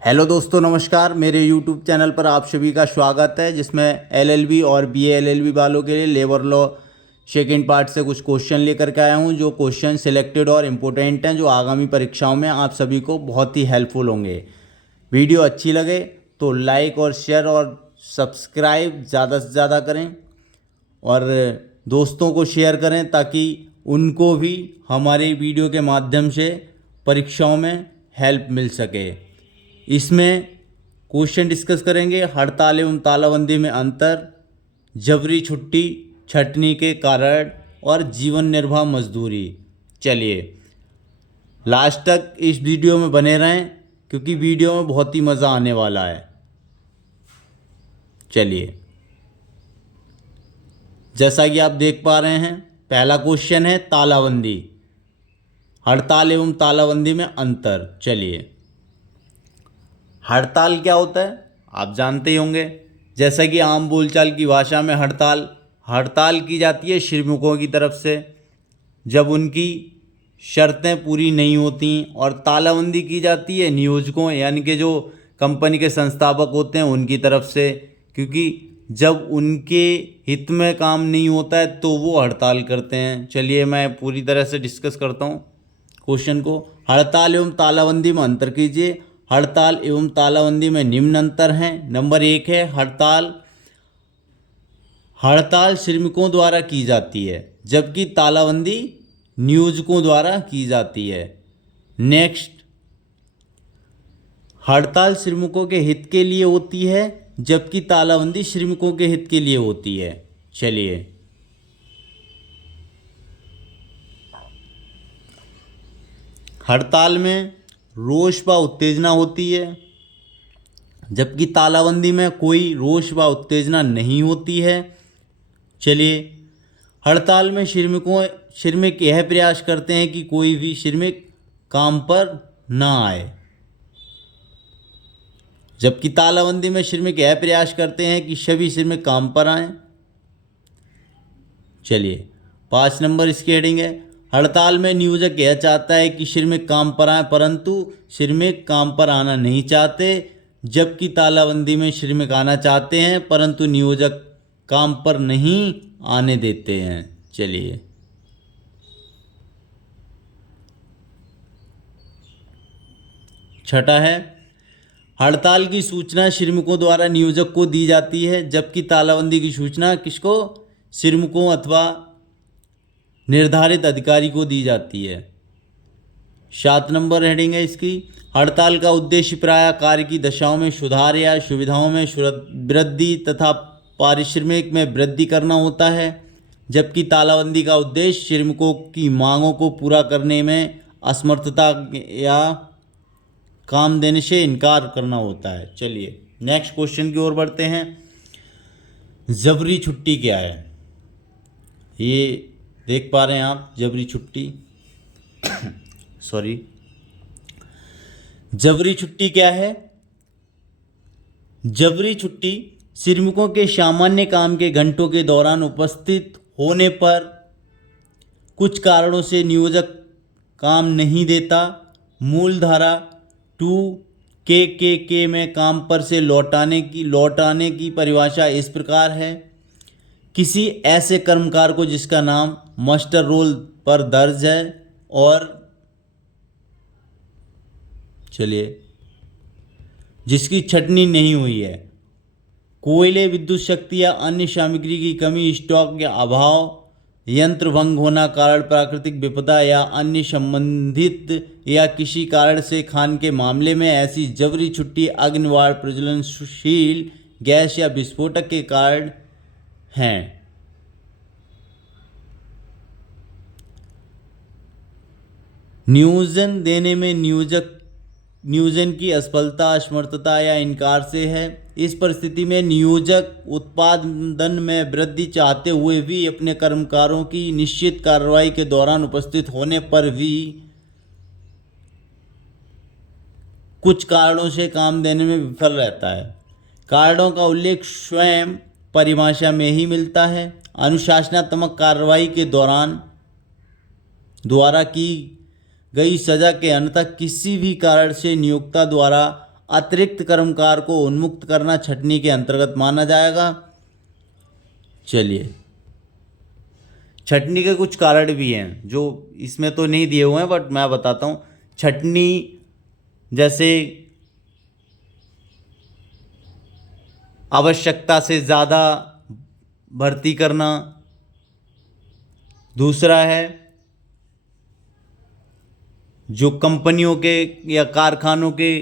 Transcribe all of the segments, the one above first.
Hello दोस्तों, नमस्कार। मेरे यूट्यूब चैनल पर आप सभी का स्वागत है, जिसमें एलएलबी और बीए एलएलबी वालों के लिए लेबर लॉ सेकेंड पार्ट से कुछ क्वेश्चन लेकर के आया हूं। जो क्वेश्चन सिलेक्टेड और इम्पोर्टेंट हैं, जो आगामी परीक्षाओं में आप सभी को बहुत ही हेल्पफुल होंगे। वीडियो अच्छी लगे तो लाइक और शेयर और सब्सक्राइब ज़्यादा से ज़्यादा करें और दोस्तों को शेयर करें, ताकि उनको भी हमारी वीडियो के माध्यम से परीक्षाओं में हेल्प मिल सके। इसमें क्वेश्चन डिस्कस करेंगे। हड़ताल एवं तालाबंदी में अंतर, जबरी छुट्टी, छटनी के कारण और जीवन निर्वाह मजदूरी। चलिए लास्ट तक इस वीडियो में बने रहें, क्योंकि वीडियो में बहुत ही मज़ा आने वाला है। चलिए, जैसा कि आप देख पा रहे हैं, पहला क्वेश्चन है तालाबंदी, हड़ताल एवं तालाबंदी में अंतर। चलिए, हड़ताल क्या होता है आप जानते ही होंगे। जैसा कि आम बोलचाल की भाषा में हड़ताल की जाती है श्रमिकों की तरफ से, जब उनकी शर्तें पूरी नहीं होती। और तालाबंदी की जाती है नियोजकों, यानी कि जो कंपनी के संस्थापक होते हैं उनकी तरफ से, क्योंकि जब उनके हित में काम नहीं होता है तो वो हड़ताल करते हैं। चलिए मैं पूरी तरह से डिस्कस करता हूँ क्वेश्चन को। हड़ताल एवं तालाबंदी में अंतर कीजिए। हड़ताल एवं तालाबंदी में निम्न अंतर हैं। नंबर 1 है हड़ताल श्रमिकों द्वारा की जाती है, जबकि तालाबंदी नियोजकों द्वारा की जाती है। नेक्स्ट, हड़ताल श्रमिकों के हित के लिए होती है, जबकि तालाबंदी श्रमिकों के हित के लिए होती है। चलिए, हड़ताल में रोष व उत्तेजना होती है, जबकि तालाबंदी में कोई रोष व उत्तेजना नहीं होती है। चलिए, हड़ताल में श्रमिक यह प्रयास करते हैं कि कोई भी श्रमिक काम पर ना आए, जबकि तालाबंदी में श्रमिक यह प्रयास करते हैं कि सभी श्रमिक काम पर आएं। चलिए, 5 नंबर इसकी हेडिंग है, हड़ताल में नियोजक यह चाहता है कि श्रमिक काम पर आए, परंतु श्रमिक काम पर आना नहीं चाहते, जबकि तालाबंदी में श्रमिक आना चाहते हैं परंतु नियोजक काम पर नहीं आने देते हैं। चलिए, छठा है, हड़ताल की सूचना श्रमिकों द्वारा नियोजक को दी जाती है, जबकि तालाबंदी की सूचना किसको? श्रमिकों अथवा निर्धारित अधिकारी को दी जाती है। 7 नंबर हेडिंग है इसकी, हड़ताल का उद्देश्य प्रायः कार्य की दशाओं में सुधार या सुविधाओं में वृद्धि तथा पारिश्रमिक में वृद्धि करना होता है, जबकि तालाबंदी का उद्देश्य श्रमिकों की मांगों को पूरा करने में असमर्थता या काम देने से इनकार करना होता है। चलिए नेक्स्ट क्वेश्चन की ओर बढ़ते हैं। जबरी छुट्टी क्या है? ये देख पा रहे हैं आप, जबरी छुट्टी सॉरी, जबरी छुट्टी क्या है? जबरी छुट्टी श्रमिकों के सामान्य काम के घंटों के दौरान उपस्थित होने पर कुछ कारणों से नियोजक काम नहीं देता। मूलधारा 2 में काम पर से लौटाने की परिभाषा इस प्रकार है, किसी ऐसे कर्मकार को जिसका नाम मास्टर रोल पर दर्ज है और चलिए जिसकी छटनी नहीं हुई है, कोयले, विद्युत शक्ति या अन्य सामग्री की कमी, स्टॉक या अभाव, यंत्र भंग होना, कारण प्राकृतिक विपदा या अन्य संबंधित या किसी कारण से खान के मामले में ऐसी जबरी छुट्टी अग्निवाड़, प्रज्वलनशील गैस या विस्फोटक के कारण हैं। नियोजन देने में नियोजन की असफलता, असमर्थता या इनकार से है। इस परिस्थिति में नियोजक उत्पादन में वृद्धि चाहते हुए भी अपने कर्मकारों की निश्चित कार्रवाई के दौरान उपस्थित होने पर भी कुछ कारणों से काम देने में विफल रहता है। कारणों का उल्लेख स्वयं परिभाषा में ही मिलता है। अनुशासनात्मक कार्रवाई के दौरान द्वारा की गई सजा के अन्यथा किसी भी कारण से नियोक्ता द्वारा अतिरिक्त कर्मकार को उन्मुक्त करना छंटनी के अंतर्गत माना जाएगा। चलिए, छंटनी के कुछ कारण भी हैं जो इसमें तो नहीं दिए हुए हैं, बट मैं बताता हूँ। छंटनी जैसे आवश्यकता से ज़्यादा भर्ती करना, दूसरा है जो कंपनियों के या कारखानों के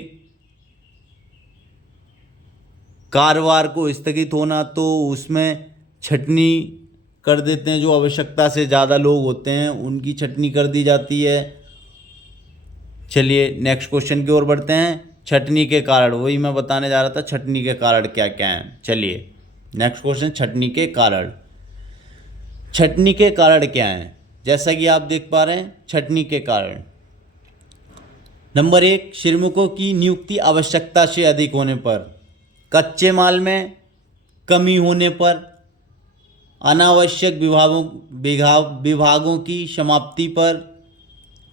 कारोबार को स्थगित होना, तो उसमें छंटनी कर देते हैं। जो आवश्यकता से ज़्यादा लोग होते हैं उनकी छंटनी कर दी जाती है। चलिए नेक्स्ट क्वेश्चन की ओर बढ़ते हैं। छंटनी के कारण, वही मैं बताने जा रहा था, छंटनी के कारण क्या क्या हैं। चलिए नेक्स्ट क्वेश्चन, छंटनी के कारण। छंटनी के कारण क्या हैं, जैसा कि आप देख पा रहे हैं। छंटनी के कारण नंबर 1, श्रमिकों की नियुक्ति आवश्यकता से अधिक होने पर, कच्चे माल में कमी होने पर, अनावश्यक विभागों की समाप्ति पर।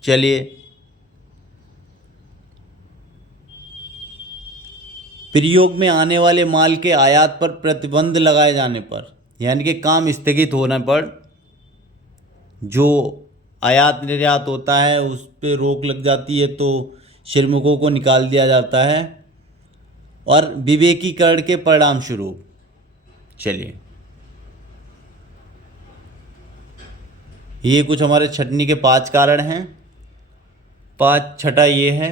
चलिए, प्रयोग में आने वाले माल के आयात पर प्रतिबंध लगाए जाने पर, यानी कि काम स्थगित होने पर जो आयात निर्यात होता है उस पर रोक लग जाती है, तो श्रमिकों को निकाल दिया जाता है। और विवेकीकरण के परिणाम स्वरूप। चलिए, ये कुछ हमारे छंटनी के 5 कारण हैं। छठा ये है,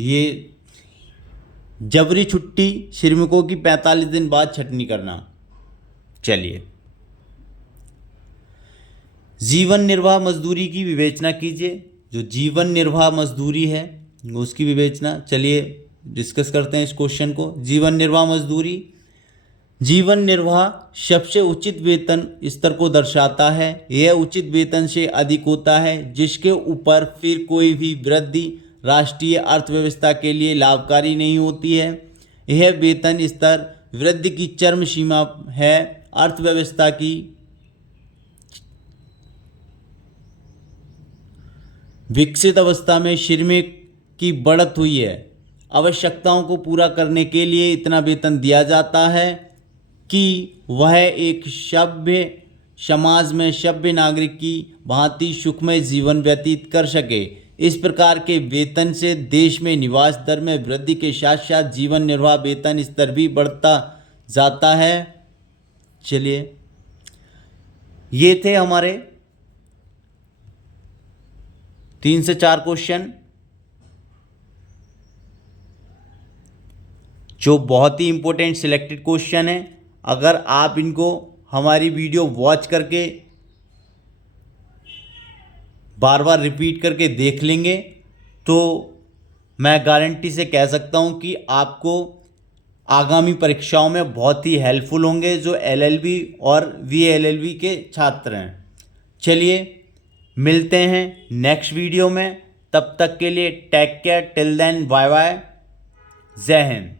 ये जबरी छुट्टी श्रमिकों की 45 दिन बाद छंटनी करना। चलिए, जीवन निर्वाह मजदूरी की विवेचना कीजिए। जो जीवन निर्वाह मजदूरी है उसकी विवेचना, चलिए डिस्कस करते हैं इस क्वेश्चन को। जीवन निर्वाह मजदूरी, जीवन निर्वाह सबसे उचित वेतन स्तर को दर्शाता है। यह उचित वेतन से अधिक होता है जिसके ऊपर फिर कोई भी वृद्धि राष्ट्रीय अर्थव्यवस्था के लिए लाभकारी नहीं होती है। यह वेतन स्तर वृद्धि की चरम सीमा है। अर्थव्यवस्था की विकसित अवस्था में श्रमिक की बढ़त हुई है। आवश्यकताओं को पूरा करने के लिए इतना वेतन दिया जाता है कि वह एक सभ्य समाज में सभ्य नागरिक की भांति सुखमय जीवन व्यतीत कर सके। इस प्रकार के वेतन से देश में निवास दर में वृद्धि के साथ साथ जीवन निर्वाह वेतन स्तर भी बढ़ता जाता है। चलिए, ये थे हमारे 3 से 4 क्वेश्चन जो बहुत ही इंपॉर्टेंट सिलेक्टेड क्वेश्चन है। अगर आप इनको हमारी वीडियो वॉच करके बार बार रिपीट करके देख लेंगे तो मैं गारंटी से कह सकता हूं कि आपको आगामी परीक्षाओं में बहुत ही हेल्पफुल होंगे जो एलएलबी और वीएलएलबी के छात्र हैं। चलिए मिलते हैं नेक्स्ट वीडियो में, तब तक के लिए take care, till then bye bye, जय हिंद।